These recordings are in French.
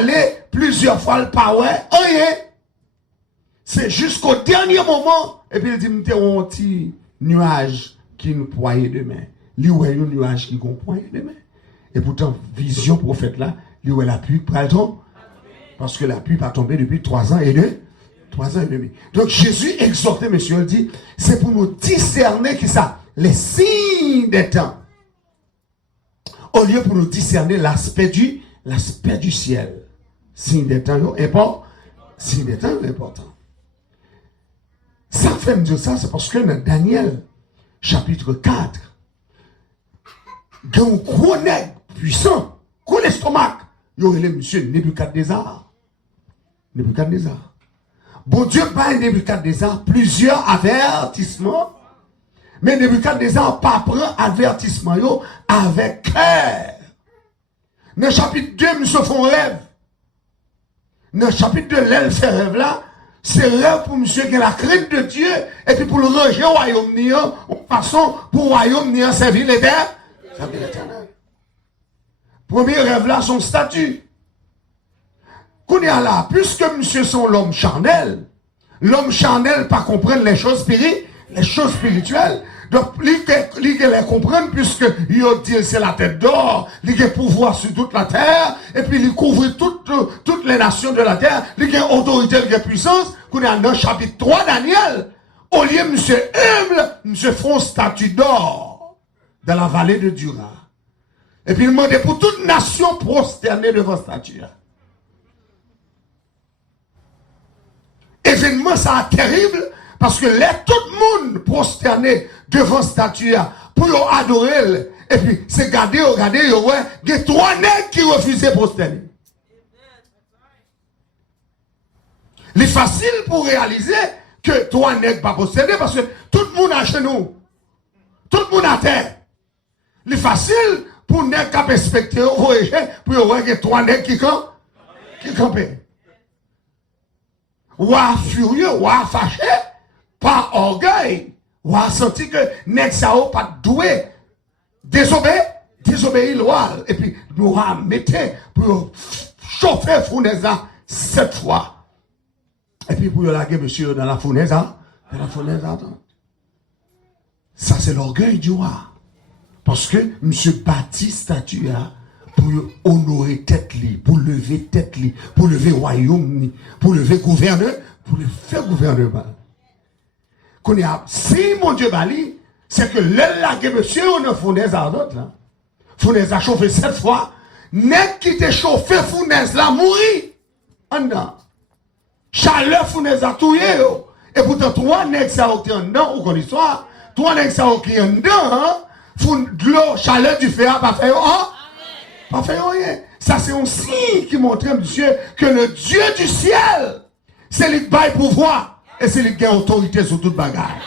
allé plusieurs fois le pas, ouais, rien. C'est jusqu'au dernier moment, et puis il dit, m'te un petit nuage qui nous poigne demain. Lui, ouais, un nuage qui nous poigne demain. Et pourtant, vision prophète là, lui, ouais, la pluie, pardon, parce que la pluie va tomber depuis 3 ans et demi. 3 ans et demi. Donc Jésus exhortait, monsieur, il dit, c'est pour nous discerner qui ça, les signes des temps. Au lieu pour nous discerner l'aspect du ciel. Signe des temps, important. Signe des temps, important. Ça fait me dire ça, c'est parce que dans Daniel, chapitre 4, il y a un gros nègre puissant, gros estomac. Il y aurait le monsieur Nebuchadnezzar. Nebuchadnezzar. Bon Dieu, pas Nebuchadnezzar, plusieurs avertissements. Mais Nebuchadnezzar pas prend avertissement yo avec cœur. Dans le chapitre 2, monsieur font rêve. Dans le chapitre 2, l'elle fait rêve là. C'est rêve pour monsieur qui a la crainte de Dieu. Et puis pour le ranger au royaume niant. En passant pour le royaume niant servir l'éternel. Premier rêve là, son statut. Qu'on est là, puisque monsieur sont l'homme charnel pas comprendre les choses spirituelles. Donc, il les comprendre puisque il dit c'est la tête d'or, il a pouvoir sur toute la terre, et puis il couvre toutes les nations de la terre, il a autorité, il a puissance, qu'on est dans le chapitre 3 Daniel. Au lieu monsieur humble, monsieur font statue d'or dans la vallée de Dura. Et puis il demandait pour toute nation prosternée devant statue. Événement ça terrible parce que tout le monde prosterné devant statue pour adorer et puis c'est garder ouais, il y a 3 nègres qui refusaient prosterner. Il est facile pour réaliser que 3 nègres pas prosterner parce que tout le monde a chez nous. Tout le monde à terre. Il est facile pour nègres qui respecter pour voir que 3 nègres qui campent. Ou à furieux, ou à fâché, par orgueil, ou à senti que nèg sa ou pas doué, désobéir loi, et puis nous mettez pour chauffer fournaise 7 fois. Et puis pour laguer monsieur dans la fournaise, ça c'est l'orgueil du roi. Parce que monsieur bâtit statue pour honorer tête li, pour lever tête li, pour lever royaume li, pour lever gouverneur, pour le faire gouvernement. Qu'on y a, si mon Dieu bali, c'est que l'aile monsieur on a fournaise ardente là. Fournaise a chauffé 7 fois, net qui te chauffé fournaise là mourit. En dedans. Chaleur fournaise a touillé yo. Et pourtant 3 nègres ça ont en dedans ou qu'on histoire, 3 nègres ça ont en dedans, de l'eau, chaleur du feu pas fait pas fait rien. Ça c'est un signe qui montre monsieur que le Dieu du ciel, c'est lui qui baille pouvoir et c'est lui qui a autorité sur toute bagarre.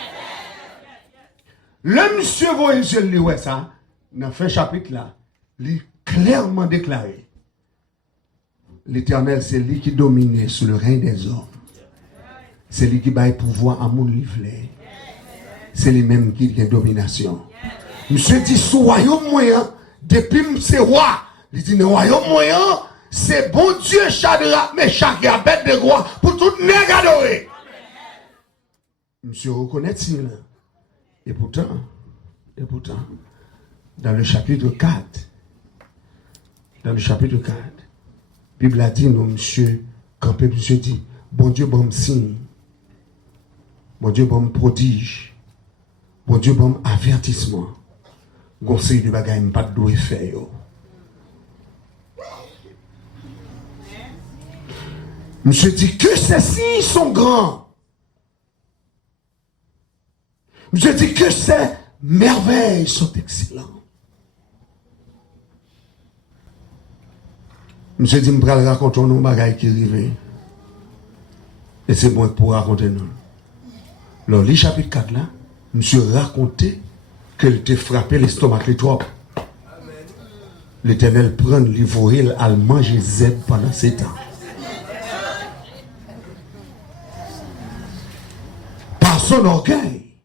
Le monsieur voyez je lui ouais ça dans fin chapitre là, il clairement déclaré l'Éternel c'est lui qui domine sur le règne des hommes. C'est lui qui baille pouvoir à mon livret. C'est lui-même qui a domination. Monsieur dit sous royaume moyen depuis c'est roi. Il dit, le royaume moyen, c'est bon Dieu, Shadrach, Meshach et Abednego pour tout nègre adoré. Monsieur reconnaît-il? Et pourtant, dans le chapitre 4, la Bible a dit, non, monsieur, quand monsieur dit, bon Dieu, bon signe, bon Dieu, bon prodige, bon Dieu, bon avertissement, conseil de bagaille, pas de doigt faire. Monsieur dit que ces signes sont grands. Monsieur dit que ces merveilles sont excellentes. Monsieur dit, je vais raconter nos bagailles qui arrivent. Et c'est bon pour raconter nous. Alors, le chapitre 4 là, monsieur racontait qu'elle était frappé l'estomac les trop. L'Éternel prend l'ivoire, elle mange zèbre pendant 7 ans. Son orgueil.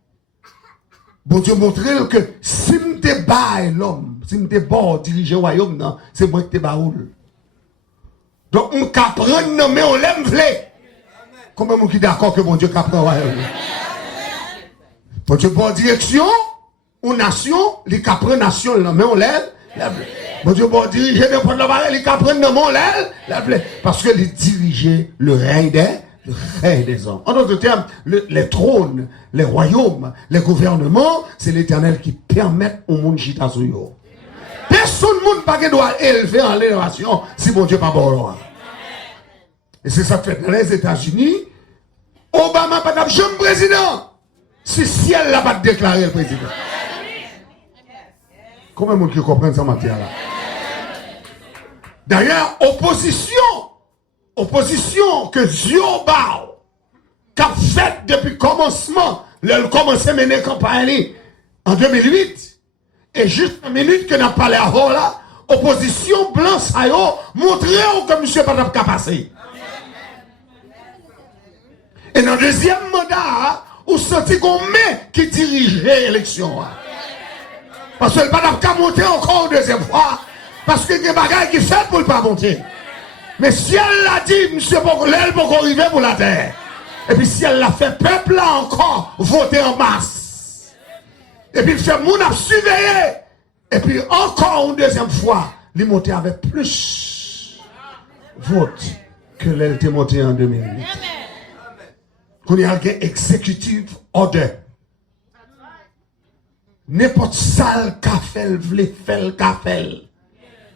Bon Dieu montrer que si je te bats l'homme, si je te bats diriger le royaume, c'est moi qui te bats. Donc, on peut prendre, mais on l'aime v'lait. Combien de gens qui d'accord que bon Dieu peut prendre? Bon Dieu, bonne direction, ou nation, les qui prennent nation, mais on l'aime. Bon Dieu, bon diriger n'importe la les qui prennent dans mon l'aile. Parce que les diriger le règne des hommes. En d'autres termes, les trônes, les royaumes, les gouvernements, c'est l'Éternel qui permet au monde chita sur yo. Personne ne doit élever en l'élévation si mon Dieu pas bon. Et c'est ça que fait dans les États-Unis. Obama pas de jamais président. Si ciel n'a pas déclaré le président. Combien de monde qui comprennent ça matière là? D'ailleurs, opposition que Dieu qu'a fait depuis le commencement, le commencé à mener campagne en 2008, et juste une minute que n'a parlé avant là, opposition blanc ça y montré que monsieur pas de passer. Et dans le deuxième mandat, vous sentez qu'on met qui dirigeait l'élection. Parce que le pas de monter encore une deuxième fois. Parce que il y a des bagages qui fait pour ne pas monter. Mais si elle l'a dit, monsieur, l'aile pour arriver pour la terre. Et puis si elle l'a fait, peuple là encore voter en masse. Et puis il fait moun a surveillé. Et puis encore une deuxième fois, il monter avec plus vote que l'aile était montée en 2008. Qu'on y a un executive order. N'importe salle qu'a fait, vle fait le café.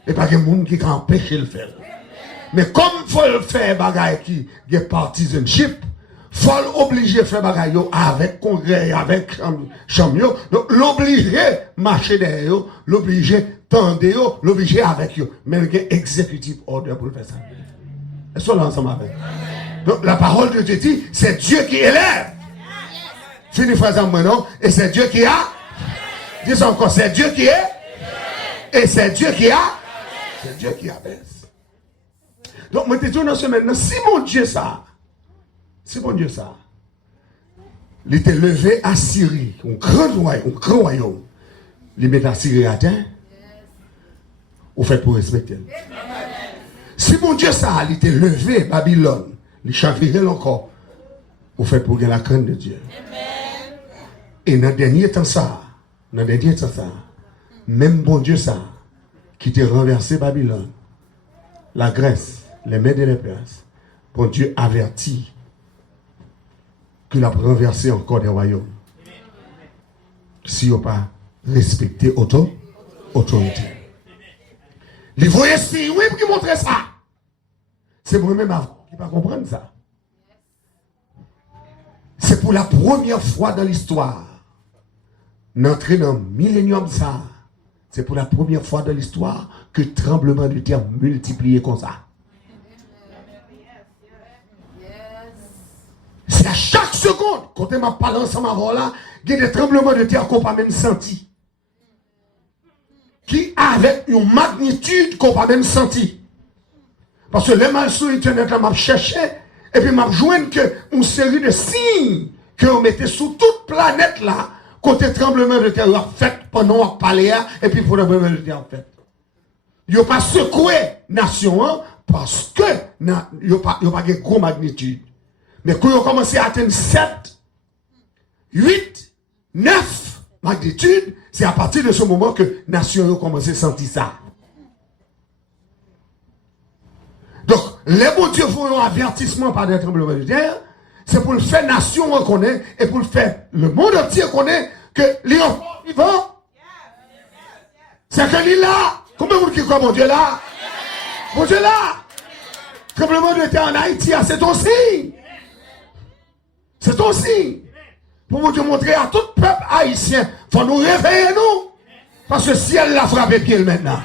Et pas que monde qui empêche le faire. Mais comme il faut le faire bagaille qui est partisanship, faut l'obliger faire bagaille avec congrès, avec chambre, donc l'obliger marcher derrière, l'obliger tendre, l'obliger avec eux. Mais il y a executive order pour le faire ça. Est-ce que là ensemble avec? Donc la parole de Dieu dit, c'est Dieu qui élève. Fini phrase en maintenant, et c'est Dieu qui a. Dis encore, c'est Dieu qui est. Et c'est Dieu qui a. C'est Dieu qui abaisse. Donc, moi, je te dis dans ce maintenant, si mon Dieu ça, il était levé à Syrie, un grand royaume, il met à Syrie à terre, ou fait pour respecter. Si mon Dieu ça, il était levé Babylone, il chavirait encore, ou fait pour gagner la crainte de Dieu. Et dans le dernier temps ça, même bon Dieu ça, qui t'a renversé Babylone, la Grèce, les Mèdes et les Perses, bon Dieu avertit qu'il a renversé encore des royaumes. Si on n'a pas respecté autorité. Les voyez si, oui, qui montrer ça. C'est moi-même avant qui ne pas comprendre ça. C'est pour la première fois dans l'histoire, d'entrer dans le millénium ça. C'est pour la première fois dans l'histoire que le tremblement de terre multiplié comme ça. C'est à chaque seconde, quand on m'a parlé ensemble avant là, il y a des tremblements de terre qu'on n'a pas même senti. Qui avec une magnitude qu'on n'a pas même senti. Parce que les mal sur Internet là, m'a cherché, et puis m'a joint une série de signes qu'on mettait sur toute planète là, côté tremblement de terre a fait pendant qu'on parlait, et puis pour le tremblement de terre fait. Il n'y a pas secoué nation hein, parce que il n'y a pas de gros magnitude. Mais quand on a commencé à atteindre 7, 8, 9 magnitudes, c'est à partir de ce moment que nation a commencé à sentir ça. Donc, les bons dieux font un avertissement par des tremblements de terre, c'est pour le faire nation reconnaître et pour le faire le monde entier reconnaît que les enfants vivants, c'est que l'île là, combien de monde qui croit mon Dieu là? Mon Dieu là! Tremblement de terre en Haïti, c'est ton signe. C'est ton signe. Pour vous montrer à tout peuple haïtien, il faut nous réveiller nous. Parce que si elle l'a frappé pied maintenant.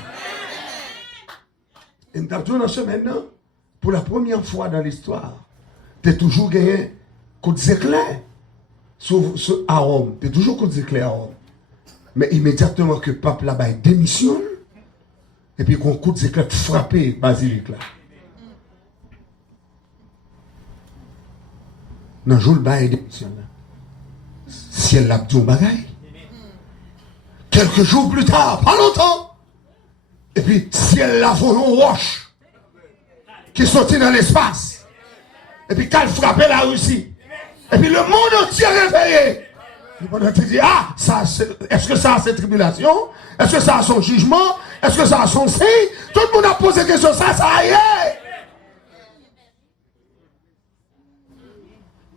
Et nous avons dans ce maintenant, pour la première fois dans l'histoire, tu as toujours gagné coup d'éclair sur Aaron. Tu as toujours coup d'éclair à Rome. Mais immédiatement que le peuple là-bas démissionne, et puis qu'on coup d'éclair frappé basilique là. Dans le jour le bail démissionne. Si elle l'a dit au bagaille, quelques jours plus tard, pas longtemps, et puis si elle l'a volé en roche, qui est sorti dans l'espace. Et puis quand il frappait la Russie. Et puis le monde entier réveillé. Le monde entier dit, ah, est-ce que ça a ses tribulations? Est-ce que ça a son jugement? Est-ce que ça a son signe? Tout le monde a posé question, ça y est.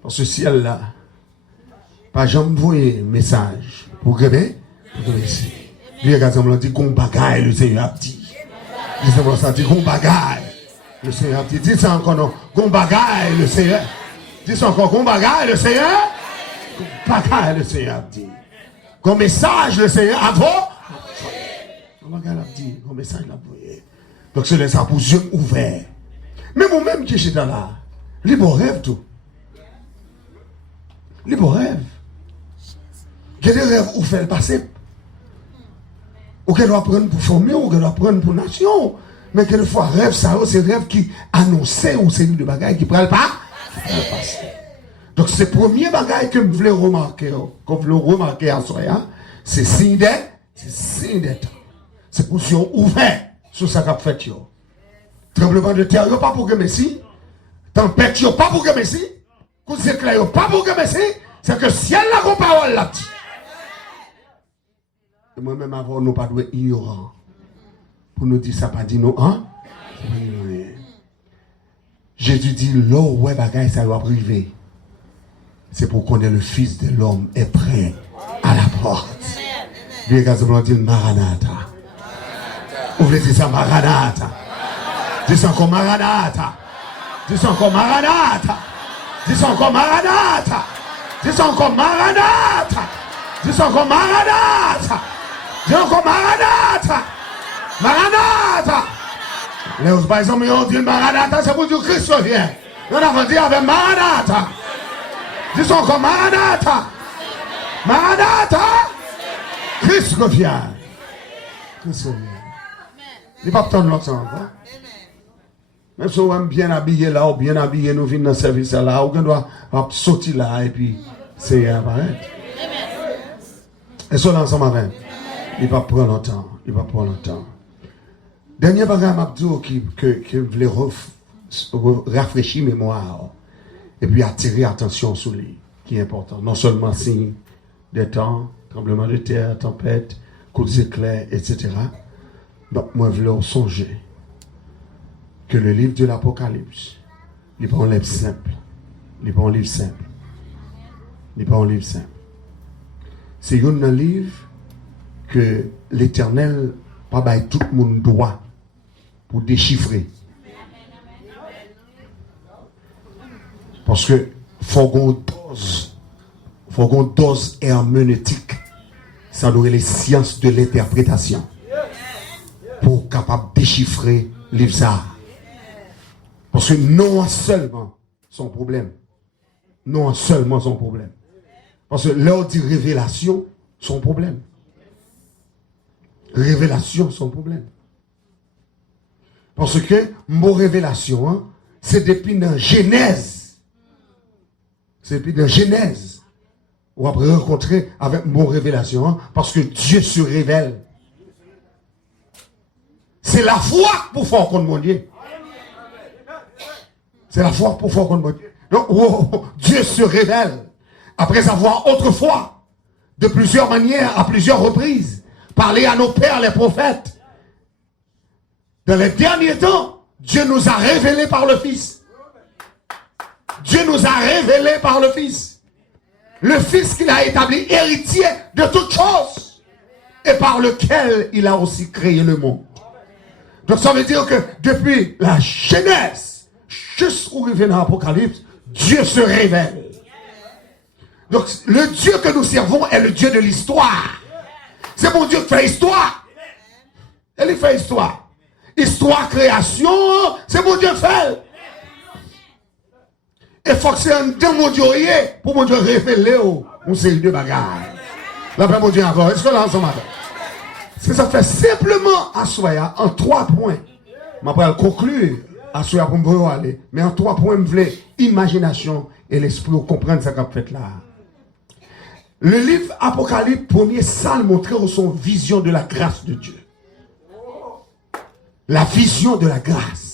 Dans ce ciel-là, pas jamais envoyé message pour gagner. Lui, regarde, dit qu'on bagaille, le Seigneur a dit. Dis-moi ça, dit qu'on bagaille. Le Seigneur a dit, dis ça encore non. Qu'on bagaille, le Seigneur. Dis ça encore, qu'on bagaille, le Seigneur. Qu'on bagaille, le Seigneur a dit. Qu'on message, le Seigneur, avant. Qu'on bagaille, a dit, qu'on message, l'a envoyé. Donc, c'est ça pour yeux ouverts. Mais moi-même qui suis dans là, les beaux rêves, tout. Les beaux rêves. Il y a des rêves où faire le passé. Ou qu'elle doit prendre pour former, ou qu'elle doit prendre pour nation. Mais quelquefois, rêve, ça, c'est rêve qui annonçait ou c'est de bagaille qui prend le pas. Donc, c'est le premier bagaille que je voulais remarquer, à soi, c'est signe des temps. C'est pour si on ouvert sur ça qu'a fait. Tremblement de terre, pas pour que Messi. Tempête, pas pour que Messi. Coup d'éclair, pas pour que Messi. C'est que ciel la qu'on parole là. Et moi-même, avant, nous pas doué ignorant. Pour nous dire ça, pas dit nous, hein? Jésus dit, l'eau, ouais, bagaille, ça doit priver. C'est pour qu'on ait le Fils de l'homme est prêt à la porte. Lui, quasiment dit Maranatha. Ouvrez ça, Maranatha. Dis encore Maranatha. Dis encore Maranatha. Dis encore Maranatha. Dis encore Maranatha. Dis encore Maranatha. Dis encore Maranatha. Maranatha. Les autres, par exemple, ils ont dit Maranatha, c'est pour dire Christ revient. On a dit avec Maranatha. Dis encore Maranatha. Maranatha. Christ revient. Christ revient. Il n'y a pas de temps de l'autre encore. Même si on est bien habillé là, ou bien habillé, nous venons dans le service là, ou qu'on doit sortir là, et puis c'est apparaître. Et ça, ensemble avec. Il va prendre longtemps. Il va prendre longtemps. Dernier bagage Mabdou qui voulait rafraîchir mémoire et puis attirer attention sur lui, qui est important. Non seulement signe des temps, tremblement de terre, tempête, coups d'éclairs, etc. Donc, moi, je voulais songer que le livre de l'Apocalypse, il n'est pas un livre simple. Il n'est pas un livre simple. Il n'est pas un livre simple. C'est un livre que l'Éternel, pas bail tout le monde droit pour déchiffrer. Parce que faut qu'on dose herméneutique. Ça doit être les sciences de l'interprétation pour capable déchiffrer le livre ça. Parce que non seulement son problème. Non seulement son problème. Parce que l'heure dit révélation, son problème. Révélation, son problème. Parce que mon révélation, hein, c'est depuis dans Genèse. C'est depuis dans Genèse. Ou après rencontrer avec mon révélation, hein, parce que Dieu se révèle. C'est la foi pour faire contre mon Dieu. C'est la foi pour faire contre mon Dieu. Donc, Dieu se révèle. Après avoir autrefois, de plusieurs manières, à plusieurs reprises, parlé à nos pères, les prophètes. Dans les derniers temps, Dieu nous a révélé par le Fils. Dieu nous a révélé par le Fils. Le Fils qu'il a établi héritier de toutes choses. Et par lequel il a aussi créé le monde. Donc ça veut dire que depuis la Genèse, jusqu'au revient dans l'Apocalypse, Dieu se révèle. Donc le Dieu que nous servons est le Dieu de l'histoire. C'est mon Dieu qui fait histoire. Il fait histoire. Histoire, création, c'est mon Dieu qui fait. Et il faut que c'est un Dieu mon Dieu pour mon Dieu révéler une série de bagages. Là, mon Dieu encore. Est-ce que là, ensemble? C'est ça fait simplement à soi, en 3 points. Je vais conclure à soi pour me aller. Mais en 3 points, je voulais imagination et l'esprit pour comprendre ce qu'on a fait là. Le livre Apocalypse, premier salle montrait son vision de la grâce de Dieu. La vision de la grâce.